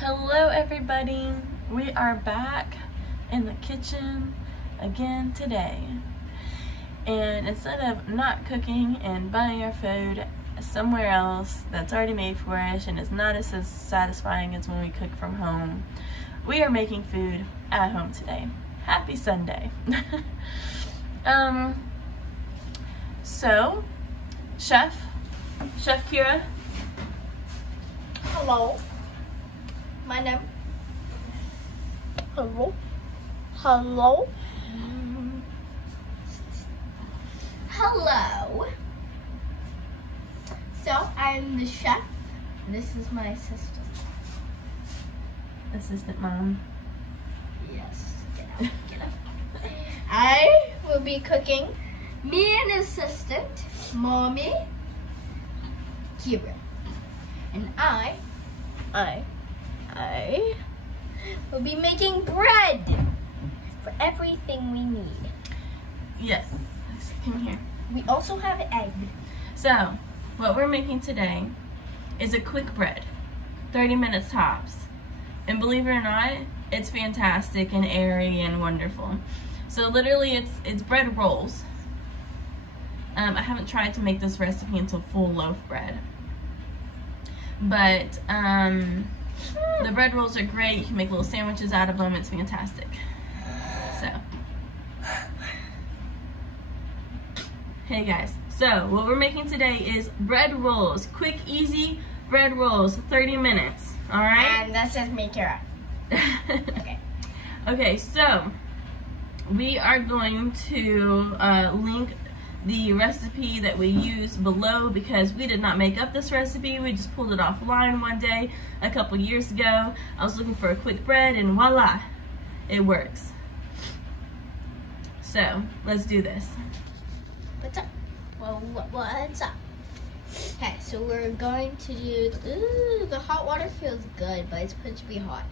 Hello everybody, we are back in the kitchen again today, and instead of not cooking and buying our food somewhere else that's already made for us and is not as satisfying as when we cook from home, we are making food at home today. Happy Sunday. So Chef Keira. Hello. My name. Hello. Hello. Hello. So I'm the chef. This is my assistant. Assistant mom. Yes. Get up. I will be cooking. Me and assistant, Mommy, Keira, and I will be making bread for everything we need. Yes. Come here. We also have egg. So, what we're making today is a quick bread, 30 minutes tops. And believe it or not, it's fantastic and airy and wonderful. So literally it's bread rolls. I haven't tried to make this recipe into full loaf bread. But the bread rolls are great. You can make little sandwiches out of them. It's fantastic. So, hey guys. So what we're making today is bread rolls. Quick, easy bread rolls, 30 minutes. All right? And this is me, Keira. Okay. Okay, so we are going to link the recipe that we use below because we did not make up this recipe. We just pulled it offline one day a couple years ago. I was looking for a quick bread and voila, it works. So let's do this. What's up? Well, what's up? Okay, so we're going to do, ooh, the hot water feels good, but it's supposed to be hot.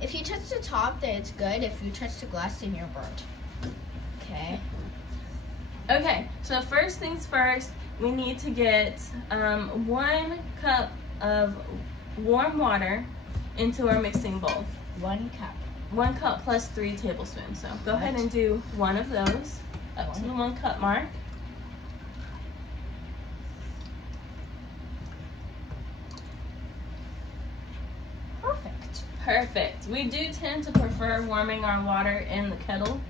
If you touch the top, then it's good. If you touch the glass, then you're burnt. Okay. Okay, so first things first, we need to get 1 cup of warm water into our mixing bowl. 1 cup. 1 cup plus 3 tablespoons. So go ahead and do one of those up to the 1 cup mark. Perfect. We do tend to prefer warming our water in the kettle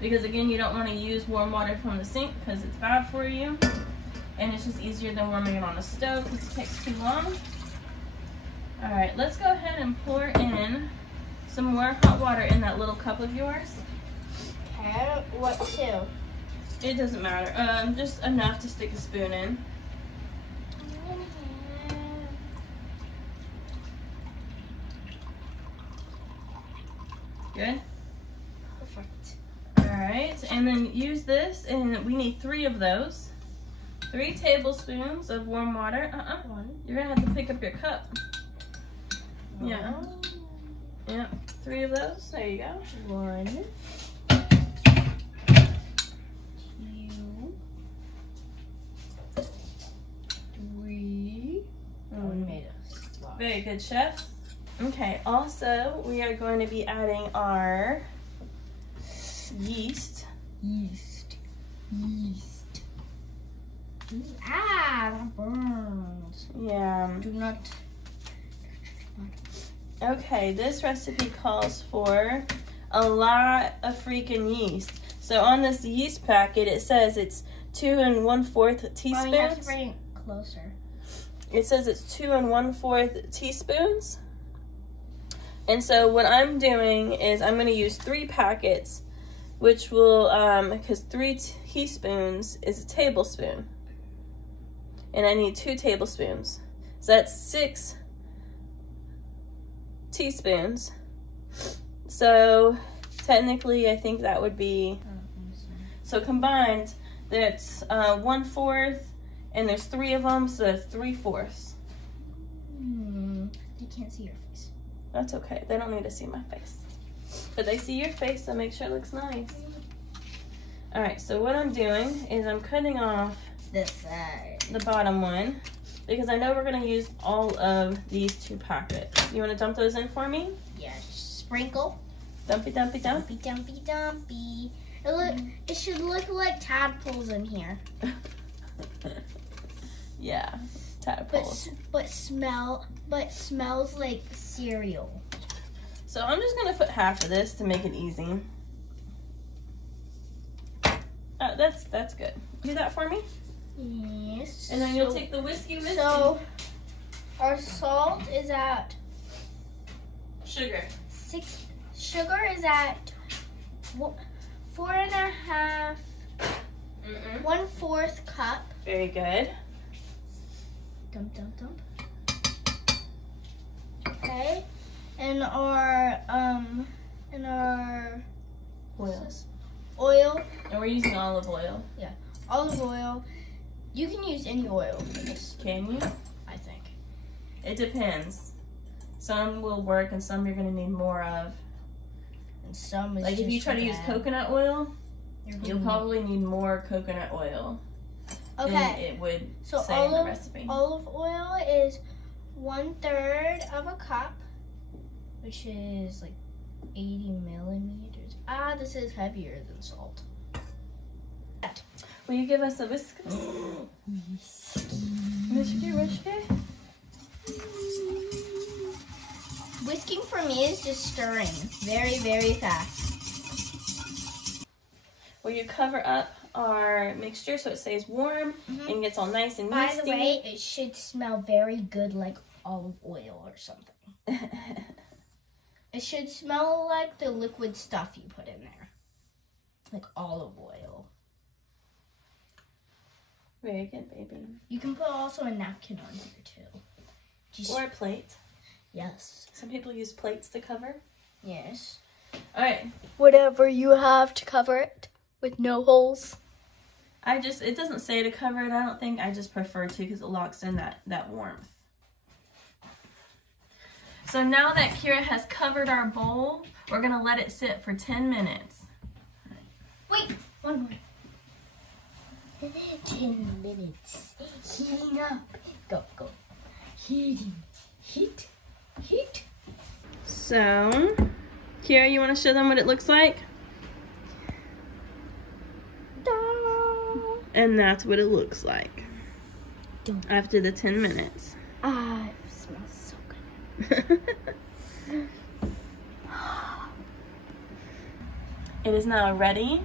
because, again, you don't want to use warm water from the sink because it's bad for you. And it's just easier than warming it on the stove because it takes too long. All right, let's go ahead and pour in some more hot water in that little cup of yours. Okay, what to? It doesn't matter. Just enough to stick a spoon in. Good? Perfect. Alright, and then use this, and we need 3 of those. 3 tablespoons of warm water. You're gonna have to pick up your cup. Yeah. Yep, 3 of those. There you go. 1, 2, 3. Oh, we made a splash. Very good, chef. Okay, also, we are going to be adding our yeast. Yeast. Ah, that burns. Yeah. Do not. Okay, this recipe calls for a lot of freaking yeast. So on this yeast packet, it says it's 2 1/4 teaspoons. Oh, you have to bring it closer. It says it's 2 1/4 teaspoons. And so what I'm doing is I'm going to use 3 packets, which will, because 3 teaspoons is a tablespoon. And I need 2 tablespoons. So that's 6 teaspoons. So technically I think that would be, so combined that's 1/4 and there's 3 of them, so that's 3/4. They can't see your face. That's okay. They don't need to see my face. But they see your face, so make sure it looks nice. All right, so what I'm doing is I'm cutting off This side. the bottom one because I know we're going to use all of these 2 packets. You want to dump those in for me? Yes. Sprinkle. Dumpy, dumpy, dump. Dumpy, dumpy, dumpy. It should look like tadpoles in here. Yeah, tadpoles. But smells like cereal. So I'm just gonna put half of this to make it easy. That's good. Do that for me. Yes. And then you'll take the whiskey. So our salt is at sugar. Sugar is at 4.5. 1/4 cup. Very good. Dump, dump, dump. Okay. And our oil. And we're using olive oil. Yeah. Olive oil. You can use any oil for this. Can you? I think. It depends. Some will work and some you're gonna need more of. And some is like if you try to use coconut oil, you'll probably need more coconut oil. Okay. Than it would say in the recipe. Olive oil is 1/3 of a cup, which is like 80 millimeters. This is heavier than salt. Will you give us a whisk? Whiskey. Whisking for me is just stirring very, very fast. Will you cover up our mixture so it stays warm and gets all nice and By yeasty? the way, it should smell very good like olive oil or something. It should smell like the liquid stuff you put in there. Like olive oil. Very good, baby. You can put also a napkin on here too. Or a plate. Yes. Some people use plates to cover. Yes. All right. Whatever you have to cover it with no holes. It doesn't say to cover it, I don't think. I just prefer to because it locks in that warmth. So now that Keira has covered our bowl, we're going to let it sit for 10 minutes. Wait, one more. 10 minutes. Heating up. Go, go. Heating. Heat. So, Keira, you want to show them what it looks like? And that's what it looks like after the 10 minutes. It smells so good. It is now ready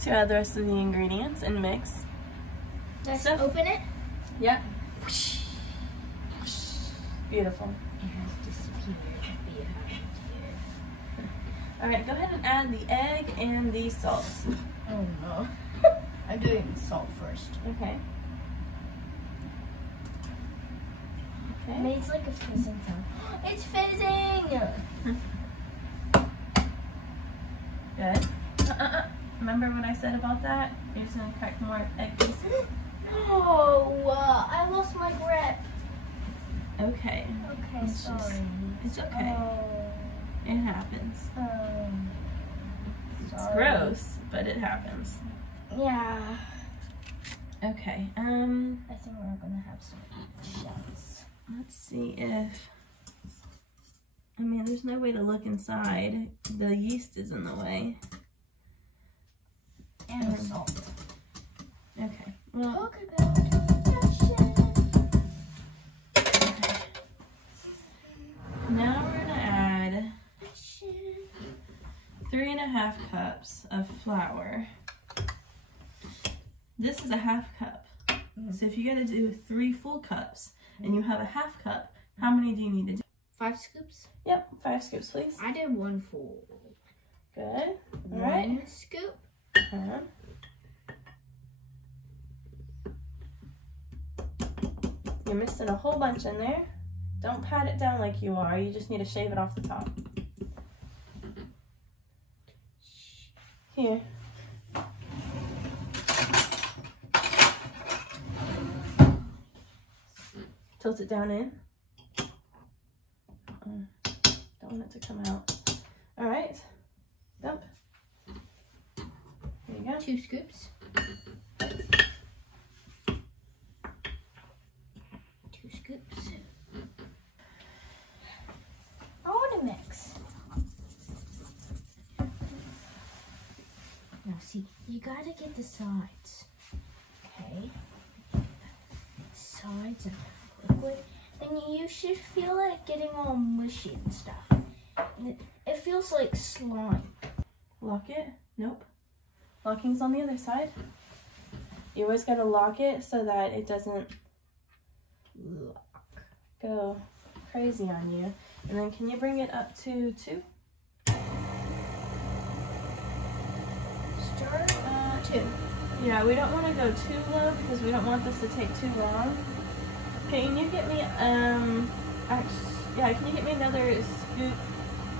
to add the rest of the ingredients and mix. Let's open it. Yep. Beautiful. It has disappeared behind here. All right, go ahead and add the egg and the salt. Oh no. I'm doing salt first. Okay. It makes like a fizzing sound. It's fizzing! Good. Remember what I said about that? You're just gonna crack more egg pieces. Oh, I lost my grip. Okay. Okay, sorry. It's okay. It happens. It's Sorry. gross, but it happens. Yeah. Okay. I think we're gonna have some shells. Let's see if. I mean, there's no way to look inside. The yeast is in the way. And salt. Okay. Well. Talk about passion. Now we're gonna add 3.5 cups of flour. This is a half cup. So if you gotta do 3 full cups and you have a half cup, how many do you need to do? 5 scoops? Yep, 5 scoops, please. I did 1 full. Good. All 1 right. scoop. You're missing a whole bunch in there. Don't pat it down like you are. You just need to shave it off the top. Here. Tilt it down in. Don't want it to come out. All right. Dump. Here you go. 2 scoops. See, you gotta get the sides. Okay. Sides of liquid. And you should feel it getting all mushy and stuff. It feels like slime. Lock it? Nope. Locking's on the other side. You always gotta lock it so that it doesn't go crazy on you. And then can you bring it up to 2? Start 2. Yeah, we don't want to go too low because we don't want this to take too long. Can you get me, can you get me another scoop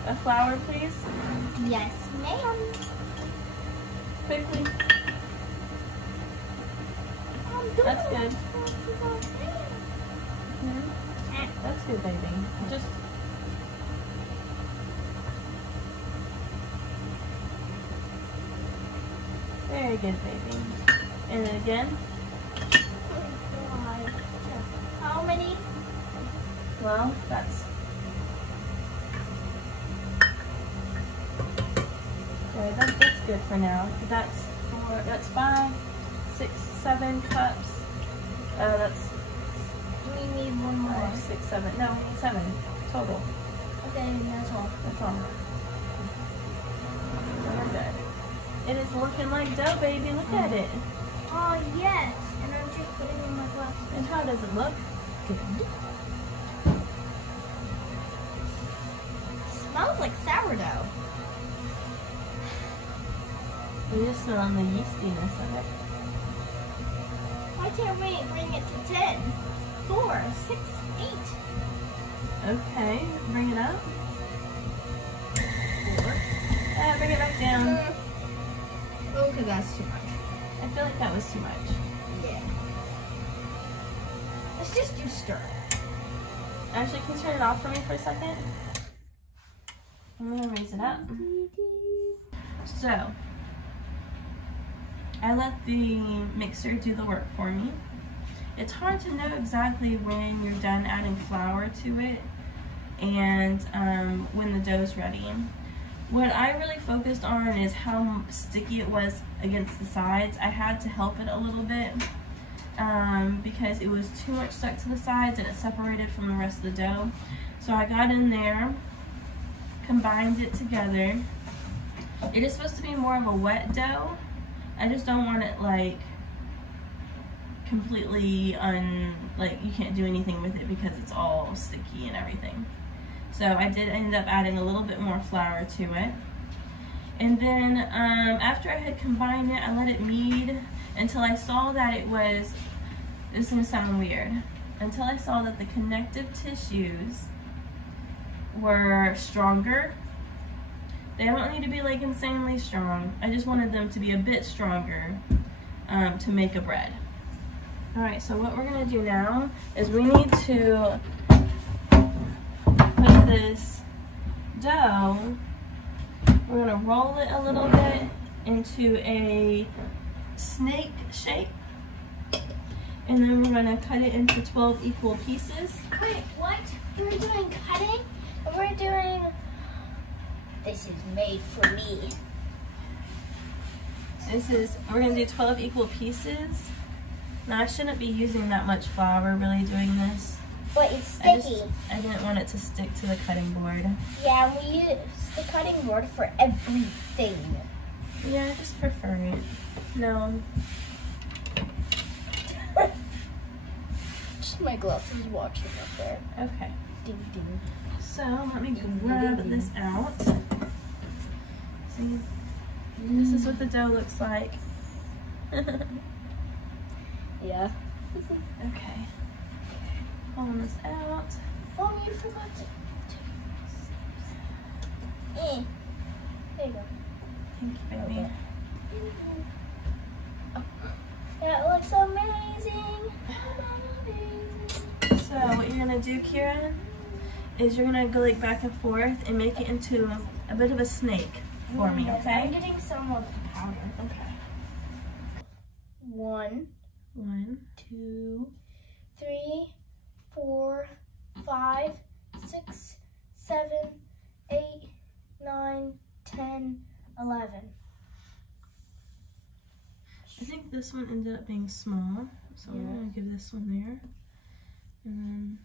of flour, please? Yes, ma'am. Quickly. That's good. That's good, baby. Just very good, baby. And then again. How many? Well, that's okay. That's good for now. That's 5, 6, 7 cups. That's. We need one more. 5, 6, 7. No, 7 total. Okay, that's all. That's all. We're good. It is looking like dough, baby. Look at it. Oh yes, and I'm just putting it in my glass. And how does it look? Good. Smells like sourdough. We're just smelling the yeastiness of it. Why can't we bring it to 10? 4, 6, 8. Okay, bring it up. 4. Bring it back down. Okay, that's too much. I feel like that was too much. Yeah. Let's just do stir. Actually, can you turn it off for me for a second? I'm gonna raise it up. So, I let the mixer do the work for me. It's hard to know exactly when you're done adding flour to it and when the dough's ready. What I really focused on is how sticky it was against the sides. I had to help it a little bit because it was too much stuck to the sides and it separated from the rest of the dough. So I got in there, combined it together. It is supposed to be more of a wet dough. I just don't want it like completely like you can't do anything with it because it's all sticky and everything. So I did end up adding a little bit more flour to it. And then after I had combined it, I let it knead until I saw that it was, this is gonna sound weird, until I saw that the connective tissues were stronger. They don't need to be like insanely strong. I just wanted them to be a bit stronger to make a bread. All right, so what we're gonna do now is we need to put this dough, we're gonna roll it a little bit into a snake shape. And then we're gonna cut it into 12 equal pieces. Wait, what? We're doing cutting? And we're doing... This is made for me. We're gonna do 12 equal pieces. Now I shouldn't be using that much flour really doing this. But it's sticky. I didn't want it to stick to the cutting board. Yeah, we use the cutting board for everything. Yeah, I just prefer it. No. Just my glasses watching up there. Okay. Ding ding. So let me grab this out. See? This is what the dough looks like. Yeah. Okay. Pulling this out. Oh, you forgot to. There you go. Thank you, baby. Okay. That looks amazing. So what you're gonna do, Keira, is you're gonna go like back and forth and make it into a bit of a snake for me, okay? I'm getting some of the powder. Okay. 1, 2, 3, 4, 5, 6, 7, 8, 9, 10, 11. I think this one ended up being small, so I'm gonna give this one there. And then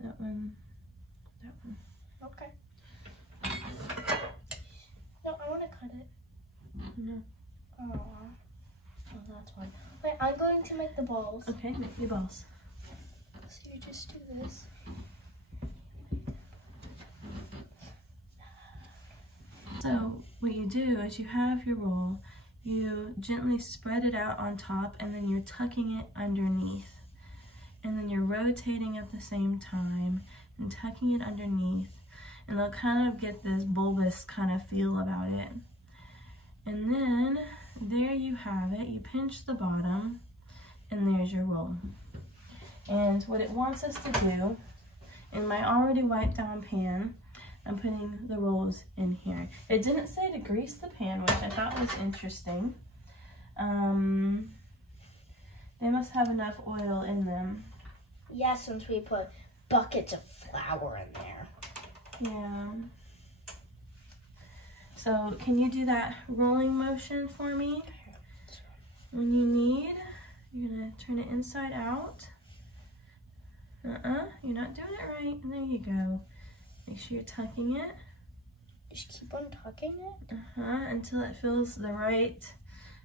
that one, that one. Okay. No, I want to cut it. No. Oh, that's fine. Wait, I'm going to make the balls. Okay, make the balls. So you just do this. So what you do is you have your roll, you gently spread it out on top, and then you're tucking it underneath. And then you're rotating at the same time and tucking it underneath. And they'll kind of get this bulbous kind of feel about it. And then there you have it. You pinch the bottom and there's your roll. And what it wants us to do, in my already wiped down pan, I'm putting the rolls in here. It didn't say to grease the pan, which I thought was interesting. They must have enough oil in them. Yeah, since we put buckets of flour in there. Yeah. So can you do that rolling motion for me? When you need, you're gonna turn it inside out. You're not doing it right. There you go. Make sure you're tucking it. Just keep on tucking it? Until it feels the right,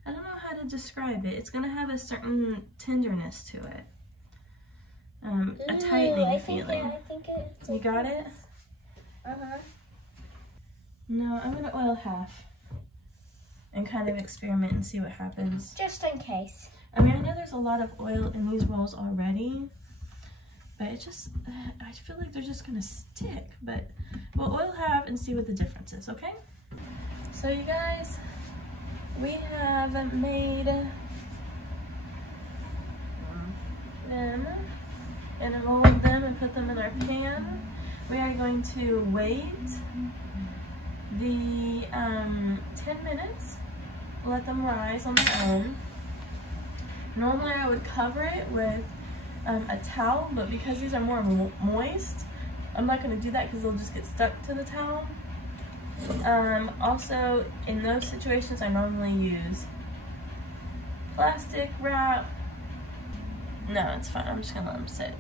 I don't know how to describe it. It's gonna have a certain tenderness to it. A tightening feeling. I think it's You got it? No, I'm gonna oil half and kind of experiment and see what happens. Just in case. I mean, I know there's a lot of oil in these rolls already, but it just, I feel like they're just gonna stick, but we'll oil half and see what the difference is, okay? So you guys, we have made them and rolled them and put them in our pan. We are going to wait the 10 minutes, let them rise on their own. Normally I would cover it with a towel, but because these are more moist, I'm not going to do that because they'll just get stuck to the towel. Also, in those situations, I normally use plastic wrap. No, it's fine. I'm just going to let them sit.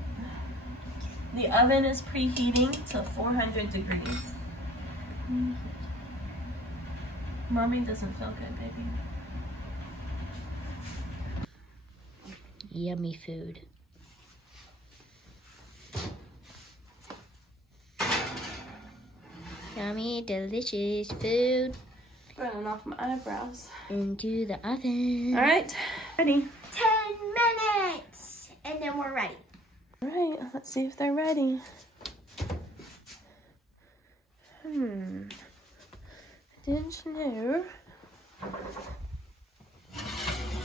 The oven is preheating to 400 degrees. Mommy doesn't feel good, baby. Yummy food. Yummy, delicious food. Burning off my eyebrows. Into the oven. All right, ready. 10 minutes, and then we're ready. All right, let's see if they're ready. Didn't you know?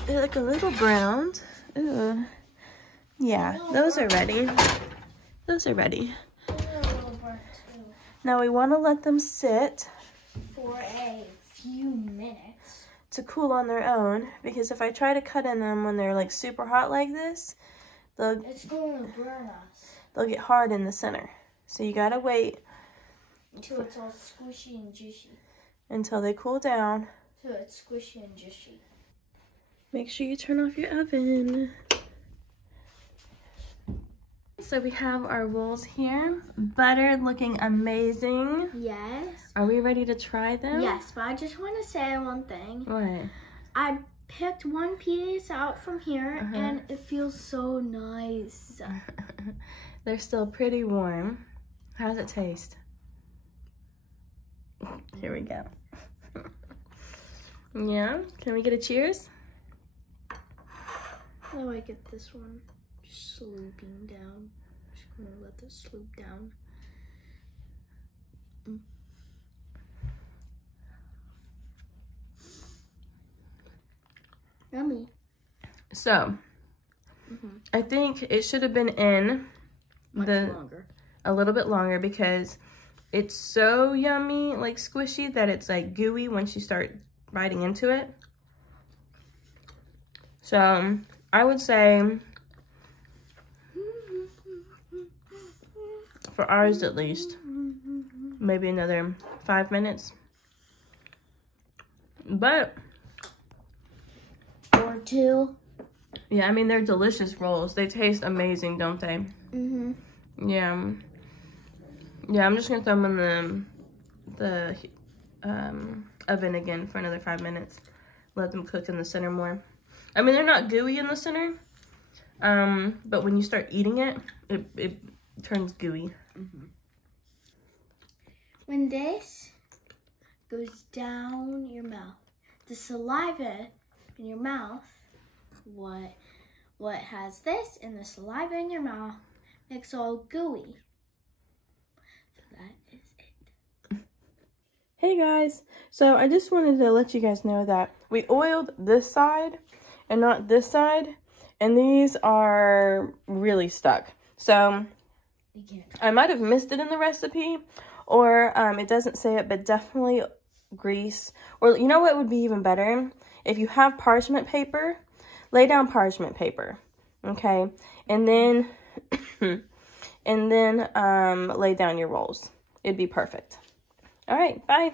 They look a little browned. Ooh. Yeah, those are ready. Those are ready. Now we want to let them sit For a few minutes. to cool on their own, because if I try to cut in them when they're like super hot like this, It's going to burn us. they'll get hard in the center. So you gotta wait Until it's all squishy and juicy. until they cool down. So it's squishy and juicy. Make sure you turn off your oven. So we have our rolls here, buttered, looking amazing. Yes. Are we ready to try them? Yes, but I just want to say one thing. What? I picked one piece out from here, and it feels so nice. They're still pretty warm. How's it taste? Here we go. Yeah, can we get a cheers? How do I get this one? Just slooping down. Just gonna let this sloop down. Yummy. So, I think it should have been in Longer. a little bit longer, because it's so yummy, like squishy, that it's like gooey once you start biting into it. So I would say for ours at least, maybe another 5 minutes. But too. Yeah, I mean, they're delicious rolls. They taste amazing, don't they? Mm-hmm. Yeah. Yeah, I'm just gonna throw them in the oven again for another 5 minutes. Let them cook in the center more. I mean, they're not gooey in the center, but when you start eating it, it turns gooey. Mm-hmm. When this goes down your mouth, the saliva in your mouth, what has this and the saliva in your mouth makes all gooey. So that is it. Hey guys, so I just wanted to let you guys know that we oiled this side and not this side, and these are really stuck. So I might have missed it in the recipe, or it doesn't say it, but definitely grease. Or you know what would be even better? If you have parchment paper, lay down parchment paper, okay? And then lay down your rolls. It'd be perfect. All right, bye.